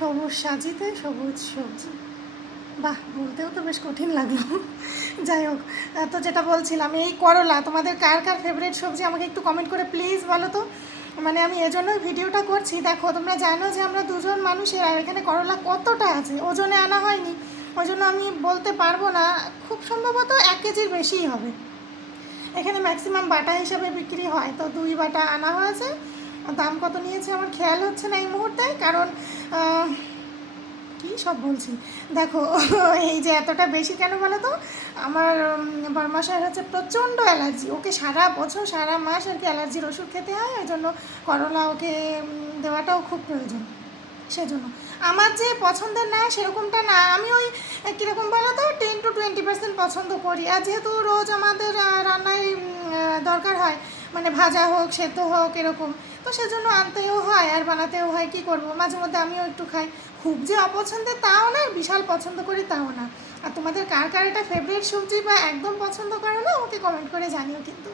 সবুজ সাজিতে, সবুজ সবজি। বাহ, বলতেও তো বেশ কঠিন লাগল। যাই হোক তো যেটা বলছিলাম, এই করলা, তোমাদের কার কার ফেভারিট সবজি? আমাকে একটু কমেন্ট করে প্লিজ বলো তো। মানে আমি এজন্যই ভিডিওটা করছি। দেখো, তোমরা জানো যে আমরা দুজন মানুষের, আর এখানে করলা কতটা আছে? ওজনে আনা হয়নি। ওই জন্য আমি বলতে পারব না, খুব সম্ভবত এক কেজির বেশিই হবে। এখানে ম্যাক্সিমাম বাটা হিসাবে বিক্রি হয়। তো দুই বাটা আনা হয়েছে। দাম কত নিয়েছে আমার খেয়াল হচ্ছে না এই মুহূর্তে, কারণ কি সব বলছি? দেখো, এই যে এতটা বেশি কেন বলো তো? আমার বরমাসার হচ্ছে প্রচণ্ড অ্যালার্জি। ওকে সারা বছর, সারা মাস আর কি অ্যালার্জির ওষুধ খেতে হয়, ওই জন্য করলা ওকে দেওয়াটাও খুব প্রয়োজন সেজন্য। আমার যে পছন্দের না, সেরকমটা না। আমি ওই কীরকম বলো তো? টেন টু টোয়েন্টি পার্সেন্ট পছন্দ করি। আর যেহেতু রোজ আমাদের রান্নায় দরকার হয় মানে ভাজা হোক, সেদ্ধ হোক, এরকম। তো সেজন্য আনতেও হয়, আর বানাতেও হয়, কি করব? মাঝে মধ্যে আমিও একটু খাই। খুব যে অপছন্দের তাও না, বিশাল পছন্দ করি তাও না। আর তোমাদের কার কার এটা ফেভারিট সবজি বা একদম পছন্দ করো না, আমাকে কমেন্ট করে জানিও কিন্তু।